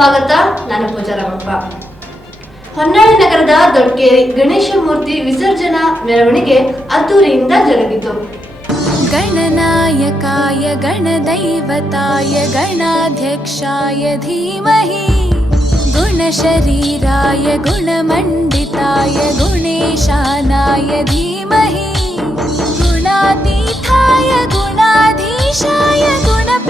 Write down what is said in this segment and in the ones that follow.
ಸ್ವಾಗತ ನಾನು ಪೂಜಾ ರಾಮಪ್ಪ ಹೊನ್ನಾಳಿ ನಗರದ ದೊಡ್ಡಕೇರಿ ಗಣೇಶ ಮೂರ್ತಿ ವಿಸರ್ಜನಾ ಮೆರವಣಿಗೆ ಅದ್ದೂರಿಯಿಂದ ಜರುಗಿತು गणनायकाय गणदैवताय गणाध्यक्षाय धीमहि गुणशरीराय गुणमण्डिताय गुणेशानाय धीमहि गुणातीताय गुणाधीशाय गुणप्रविष्टाय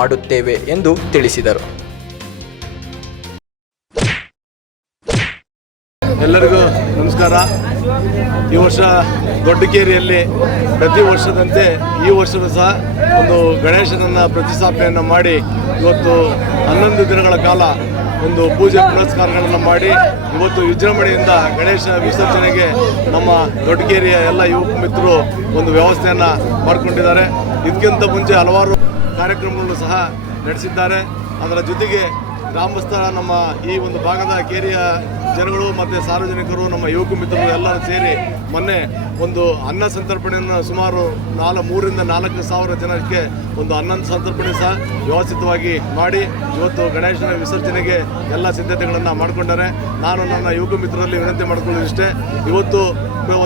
ಮಾಡುತ್ತೇವೆ ಎಂದು ತಿಳಿಸಿದರು. ಎಲ್ಲರಿಗೂ ನಮಸ್ಕಾರ. ಈ ವರ್ಷ ದೊಡ್ಡಕೇರಿಯಲ್ಲಿ ಪ್ರತಿ ವರ್ಷದಂತೆ ಈ ವರ್ಷದ ಸಹ ಒಂದು ಗಣೇಶನನ್ನು ಪ್ರತಿಷ್ಠಾಪನೆಯನ್ನು ಮಾಡಿ ಇವತ್ತು ಹನ್ನೊಂದು ದಿನಗಳ ಕಾಲ ಒಂದು ಪೂಜೆ ಪುರಸ್ಕಾರಗಳನ್ನು ಮಾಡಿ ಇವತ್ತು ವಿಜೃಂಭಣೆಯಿಂದ ಗಣೇಶ ವಿಸರ್ಜನೆಗೆ ನಮ್ಮ ದೊಡ್ಡಕೇರಿಯ ಎಲ್ಲ ಯುವಕ ಮಿತ್ರರು ಒಂದು ವ್ಯವಸ್ಥೆಯನ್ನು ಮಾಡಿಕೊಂಡಿದ್ದಾರೆ. ಇದಕ್ಕಿಂತ ಮುಂಚೆ ಹಲವಾರು ಕಾರ್ಯಕ್ರಮಗಳನ್ನು ಸಹ ನಡೆಸಿದ್ದಾರೆ. ಅದರ ಜೊತೆಗೆ ಗ್ರಾಮಸ್ಥರ ನಮ್ಮ ಈ ಒಂದು ಭಾಗದ ಕೇರಿಯ ಜನಗಳು ಮತ್ತು ಸಾರ್ವಜನಿಕರು, ನಮ್ಮ ಯುವಕ ಮಿತ್ರರು ಎಲ್ಲರೂ ಸೇರಿ ಮೊನ್ನೆ ಒಂದು ಅನ್ನ ಸಂತರ್ಪಣೆಯನ್ನು ಸುಮಾರು ನಾಲ್, ಮೂರಿಂದ ನಾಲ್ಕು ಸಾವಿರ ಜನಕ್ಕೆ ಒಂದು ಅನ್ನ ಸಂತರ್ಪಣೆ ಸಹ ವ್ಯವಸ್ಥಿತವಾಗಿ ಮಾಡಿ ಇವತ್ತು ಗಣೇಶನ ವಿಸರ್ಜನೆಗೆ ಎಲ್ಲ ಸಿದ್ಧತೆಗಳನ್ನು ಮಾಡಿಕೊಂಡರೆ ನಾನು ನನ್ನ ಯುವಕ ಮಿತ್ರರಲ್ಲಿ ವಿನಂತಿ ಮಾಡಿಕೊಳ್ಳೋದಿಷ್ಟೇ ಇವತ್ತು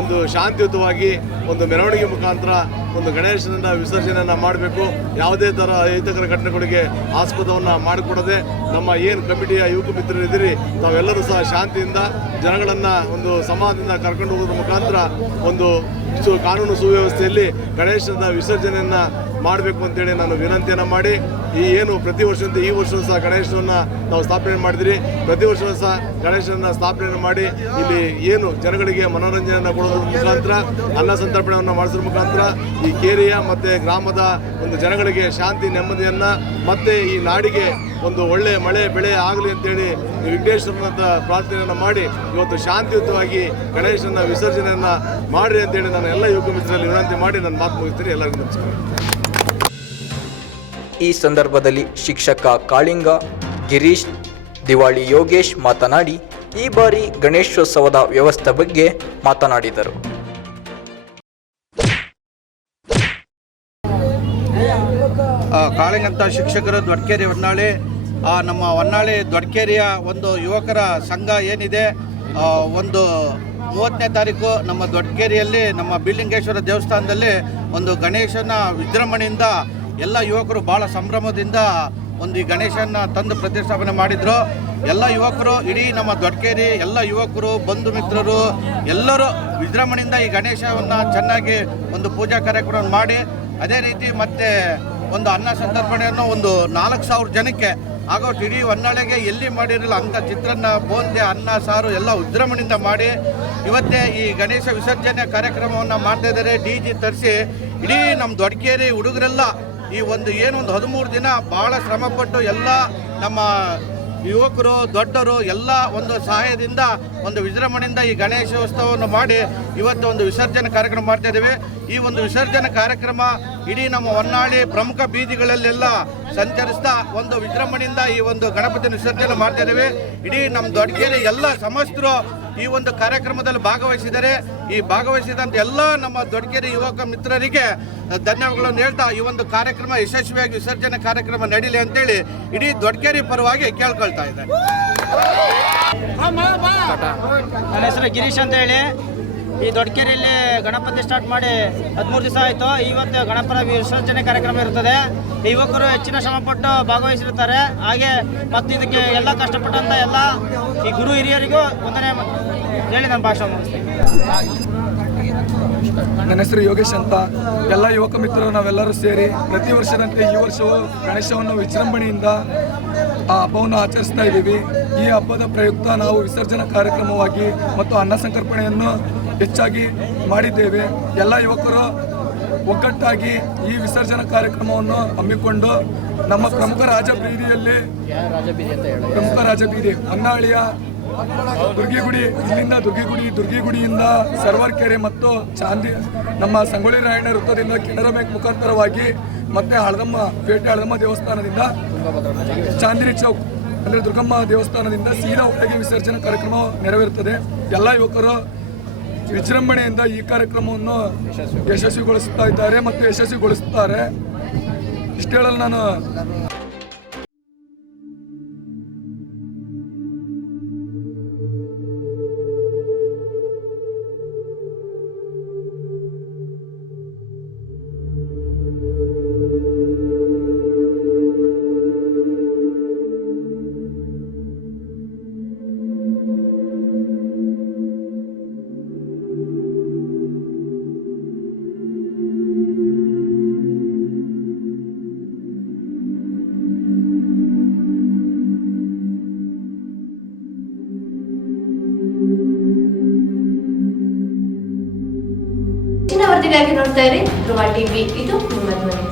ಒಂದು ಶಾಂತಿಯುತವಾಗಿ ಒಂದು ಮೆರವಣಿಗೆ ಮುಖಾಂತರ ಒಂದು ಗಣೇಶನನ್ನು ವಿಸರ್ಜನೆಯನ್ನು ಮಾಡಬೇಕು. ಯಾವುದೇ ಥರ ಅಹಿತಕರ ಘಟನೆಗಳಿಗೆ ಆಸ್ಪದವನ್ನು ಮಾಡಿಕೊಡದೆ ನಮ್ಮ ಏನು ಕಮಿಟಿಯ ಯುವಕ ಮಿತ್ರರಿದ್ದೀರಿ, ತಾವೆಲ್ಲರೂ ಸಹ ಶಾಂತಿಯಿಂದ ಜನಗಳನ್ನು ಒಂದು ಸಮಾಜದಿಂದ ಕರ್ಕೊಂಡು ಹೋಗೋದ್ರ ಮುಖಾಂತರ ಒಂದು ಸು ಕಾನೂನು ಸುವ್ಯವಸ್ಥೆಯಲ್ಲಿ ಗಣೇಶನ ವಿಸರ್ಜನೆಯನ್ನು ಮಾಡಬೇಕು ಅಂತೇಳಿ ನಾನು ವಿನಂತಿಯನ್ನು ಮಾಡಿ, ಈ ಏನು ಪ್ರತಿ ವರ್ಷದಂತೆ ಈ ವರ್ಷವೂ ಸಹ ಗಣೇಶನನ್ನ ನಾವು ಸ್ಥಾಪನೆ ಮಾಡಿದಿರಿ. ಪ್ರತಿ ವರ್ಷವೂ ಸಹ ಗಣೇಶನ ಸ್ಥಾಪನೆ ಮಾಡಿ ಇಲ್ಲಿ ಏನು ಜನಗಳಿಗೆ ಮನೋರಂಜನೆಯನ್ನು ಕೊಡೋದ್ರ ಮುಖಾಂತರ, ಅನ್ನ ಸಂತರ್ಪಣೆಯನ್ನು ಮಾಡಿಸೋದ್ರ ಮುಖಾಂತರ ಈ ಕೇರಿಯ ಮತ್ತು ಗ್ರಾಮದ ಒಂದು ಜನಗಳಿಗೆ ಶಾಂತಿ, ನೆಮ್ಮದಿಯನ್ನು ಮತ್ತು ಈ ನಾಡಿಗೆ ಒಂದು ಒಳ್ಳೆ ಮಳೆ, ಬೆಳೆ ಆಗಲಿ ಅಂತೇಳಿ ವಿಘ್ನೇಶ್ವರನಂತ ಪ್ರಾರ್ಥನೆಯನ್ನು ಮಾಡಿ ಇವತ್ತು ಶಾಂತಿಯುತವಾಗಿ ಗಣೇಶನ ವಿಸರ್ಜನೆಯನ್ನು ಮಾಡಿರಿ ಅಂತೇಳಿ ನಾನು ಎಲ್ಲ ಯುವಕ ಮಿತ್ರರಲ್ಲಿ ವಿನಂತಿ ಮಾಡಿ ನನ್ನ ಮಾತು ಮುಗಿಸ್ತೀನಿ. ಎಲ್ಲರಿಗೂ ನಮಸ್ಕಾರ. ಈ ಸಂದರ್ಭದಲ್ಲಿ ಶಿಕ್ಷಕ ಕಾಳಿಂಗ ಗಿರೀಶ್ ದಿವಾಳಿ ಯೋಗೇಶ್ ಮಾತನಾಡಿ ಈ ಬಾರಿ ಗಣೇಶೋತ್ಸವದ ವ್ಯವಸ್ಥೆ ಬಗ್ಗೆ ಮಾತನಾಡಿದರು. ಕಾಳಿಂಗಂತ ಶಿಕ್ಷಕರು ದೊಡ್ಡಕೇರಿ ಹೊನ್ನಾಳಿ ಆ, ನಮ್ಮ ಹೊನ್ನಾಳಿ ದೊಡ್ಡಕೇರಿಯ ಒಂದು ಯುವಕರ ಸಂಘ ಏನಿದೆ ಒಂದು ಮೂವತ್ತನೇ ತಾರೀಕು ನಮ್ಮ ದೊಡ್ಡಕೇರಿಯಲ್ಲಿ ನಮ್ಮ ಬಿಲ್ಲಿಂಗೇಶ್ವರ ದೇವಸ್ಥಾನದಲ್ಲಿ ಒಂದು ಗಣೇಶನ ವಿಜೃಂಭಣೆಯಿಂದ ಎಲ್ಲ ಯುವಕರು ಭಾಳ ಸಂಭ್ರಮದಿಂದ ಒಂದು ಈ ಗಣೇಶನ ತಂದು ಪ್ರತಿಷ್ಠಾಪನೆ ಮಾಡಿದರು. ಎಲ್ಲ ಯುವಕರು, ಇಡೀ ನಮ್ಮ ದೊಡ್ಡಕೇರಿ ಎಲ್ಲ ಯುವಕರು, ಬಂಧು ಮಿತ್ರರು, ಎಲ್ಲರೂ ವಿಜೃಂಭಣೆಯಿಂದ ಈ ಗಣೇಶವನ್ನು ಚೆನ್ನಾಗಿ ಒಂದು ಪೂಜಾ ಕಾರ್ಯಕ್ರಮ ಮಾಡಿ, ಅದೇ ರೀತಿ ಮತ್ತೆ ಒಂದು ಅನ್ನ ಸಂತರ್ಪಣೆಯನ್ನು ಒಂದು ನಾಲ್ಕು ಸಾವಿರ ಜನಕ್ಕೆ ಆಗೋ ಇಡೀ ಹೊನ್ನಾಳೆಗೆ ಎಲ್ಲಿ ಮಾಡಿರಲಿಲ್ಲ. ಅಂಥ ಚಿತ್ರಾನ್ನ, ಬೋಂದೆ, ಅನ್ನ, ಸಾರು ಎಲ್ಲ ವಿಜೃಂಭಣೆಯಿಂದ ಮಾಡಿ ಇವತ್ತೇ ಈ ಗಣೇಶ ವಿಸರ್ಜನೆ ಕಾರ್ಯಕ್ರಮವನ್ನು ಮಾಡ್ತಾ ಇದ್ದಾರೆ. ಡಿ ಜಿ ತರಿಸಿ ಇಡೀ ನಮ್ಮ ದೊಡ್ಡಕೇರಿ ಹುಡುಗರೆಲ್ಲ ಈ ಒಂದು ಏನು ಒಂದು ಹದಿಮೂರು ದಿನ ಭಾಳ ಶ್ರಮಪಟ್ಟು ಎಲ್ಲ ನಮ್ಮ ಯುವಕರು, ದೊಡ್ಡರು ಎಲ್ಲ ಒಂದು ಸಹಾಯದಿಂದ, ಒಂದು ವಿಜೃಂಭಣೆಯಿಂದ ಈ ಗಣೇಶೋತ್ಸವವನ್ನು ಮಾಡಿ ಇವತ್ತು ಒಂದು ವಿಸರ್ಜನೆ ಕಾರ್ಯಕ್ರಮ ಮಾಡ್ತಾ ಇದ್ದೇವೆ. ಈ ಒಂದು ವಿಸರ್ಜನೆ ಕಾರ್ಯಕ್ರಮ ಇಡೀ ನಮ್ಮ ಹೊನ್ನಾಳಿ ಪ್ರಮುಖ ಬೀದಿಗಳಲ್ಲೆಲ್ಲ ಸಂಚರಿಸ್ತಾ ಒಂದು ವಿಜೃಂಭಣೆಯಿಂದ ಈ ಒಂದು ಗಣಪತಿ ವಿಸರ್ಜನೆ ಮಾಡ್ತಾ ಇದ್ದೇವೆ. ಇಡೀ ನಮ್ಮ ದೊಡ್ಡಗೇರಿ ಎಲ್ಲ ಸಮಸ್ತರು ಈ ಒಂದು ಕಾರ್ಯಕ್ರಮದಲ್ಲಿ ಭಾಗವಹಿಸಿದರೆ, ಈ ಭಾಗವಹಿಸಿದಂತ ಎಲ್ಲ ನಮ್ಮ ದೊಡ್ಡಗೇರಿ ಯುವಕ ಮಿತ್ರರಿಗೆ ಧನ್ಯವಾದಗಳನ್ನು ಹೇಳ್ತಾ ಈ ಒಂದು ಕಾರ್ಯಕ್ರಮ ಯಶಸ್ವಿಯಾಗಿ ವಿಸರ್ಜನೆ ಕಾರ್ಯಕ್ರಮ ನಡೀಲಿ ಅಂತೇಳಿ ಇಡೀ ದೊಡ್ಡಗೇರಿ ಪರವಾಗಿ ಕೇಳ್ಕೊಳ್ತಾ ಇದ್ದಾರೆ. ನನ್ನ ಹೆಸರು ಗಿರೀಶ್ ಅಂತ ಹೇಳಿ ಈ ದೊಡ್ಡಕೆರೆಯಲ್ಲಿ ಗಣಪತಿ ಸ್ಟಾರ್ಟ್ ಮಾಡಿ ಹದಿಮೂರು ದಿವಸ ಆಯಿತು. ಇವತ್ತು ಗಣಪನ ವಿಸರ್ಜನೆ ಕಾರ್ಯಕ್ರಮ ಇರುತ್ತದೆ. ಯುವಕರು ಹೆಚ್ಚಿನ ಶ್ರಮಪಟ್ಟು ಭಾಗವಹಿಸಿರುತ್ತಾರೆ. ಹಾಗೆ ಮತ್ತು ಇದಕ್ಕೆ ಎಲ್ಲ ಕಷ್ಟಪಟ್ಟಂತ ಎಲ್ಲ ಈ ಗುರು ಹಿರಿಯರಿಗೂ ಒಂದನೇ ಹೇಳಿ ನನ್ನ ಭಾಷಣ ನನ್ನ ಹೆಸರು ಯೋಗೇಶ್ ಅಂತ. ಎಲ್ಲ ಯುವಕ ಮಿತ್ರರು ನಾವೆಲ್ಲರೂ ಸೇರಿ ಪ್ರತಿ ವರ್ಷದಂತೆ ಈ ವರ್ಷವೂ ಗಣೇಶವನ್ನು ವಿಜೃಂಭಣೆಯಿಂದ, ಆ ಹಬ್ಬವನ್ನು ಆಚರಿಸ್ತಾ ಇದ್ದೀವಿ. ಈ ಹಬ್ಬದ ಪ್ರಯುಕ್ತ ನಾವು ವಿಸರ್ಜನಾ ಕಾರ್ಯಕ್ರಮವಾಗಿ ಮತ್ತು ಅನ್ನ ಸಂಕರ್ಪಣೆಯನ್ನು ಹೆಚ್ಚಾಗಿ ಮಾಡಿದ್ದೇವೆ. ಎಲ್ಲ ಯುವಕರು ಒಗ್ಗಟ್ಟಾಗಿ ಈ ವಿಸರ್ಜನಾ ಕಾರ್ಯಕ್ರಮವನ್ನು ಹಮ್ಮಿಕೊಂಡು ನಮ್ಮ ಪ್ರಮುಖ ರಾಜಬೀದಿಯಲ್ಲಿ ಪ್ರಮುಖ ರಾಜಬೀದಿ ಹೊನ್ನಾಳಿಯ ದುರ್ಗಿಗುಡಿ, ಇಲ್ಲಿಂದ ದುರ್ಗಿಗುಡಿ, ದುರ್ಗಿಗುಡಿಯಿಂದ ಸರ್ವರ್ ಕೆರೆ ಮತ್ತು ಚಾಂದಿ ನಮ್ಮ ಸಂಗೊಳ್ಳಿ ರಾಯಣ್ಣ ವೃತ್ತದಿಂದ ಕೆನರಾ ಬ್ಯಾಂಕ್ ಮುಖಾಂತರವಾಗಿ ಮತ್ತೆ ಹಳದಮ್ಮ, ಪೇಟೆ ಹಳದಮ್ಮ ದೇವಸ್ಥಾನದಿಂದ ಚಾಂದಿನಿ ಚೌಕ್ ಅಂದರೆ ದುರ್ಗಮ್ಮ ದೇವಸ್ಥಾನದಿಂದ ಸೀದಾ ಒಟ್ಟಿಗೆ ವಿಸರ್ಜನಾ ಕಾರ್ಯಕ್ರಮ ನೆರವೇರುತ್ತದೆ. ಎಲ್ಲ ಯುವಕರು ವಿಜೃಂಭಣೆಯಿಂದ ಈ ಕಾರ್ಯಕ್ರಮವನ್ನು ಯಶಸ್ವಿಗೊಳಿಸುತ್ತಾ ಇದ್ದಾರೆ ಮತ್ತು ಯಶಸ್ವಿಗೊಳಿಸುತ್ತಾರೆ ಇಷ್ಟು ಹೇಳಲು ನಾನು ಹೆಚ್ಚಿನ ವರದಿಗಾಗಿ ನೋಡ್ತಾ ಇರಿ ಧ್ರುವ ಟಿವಿ ಇದು ನಿಮ್ಮ ಧ್ವನಿ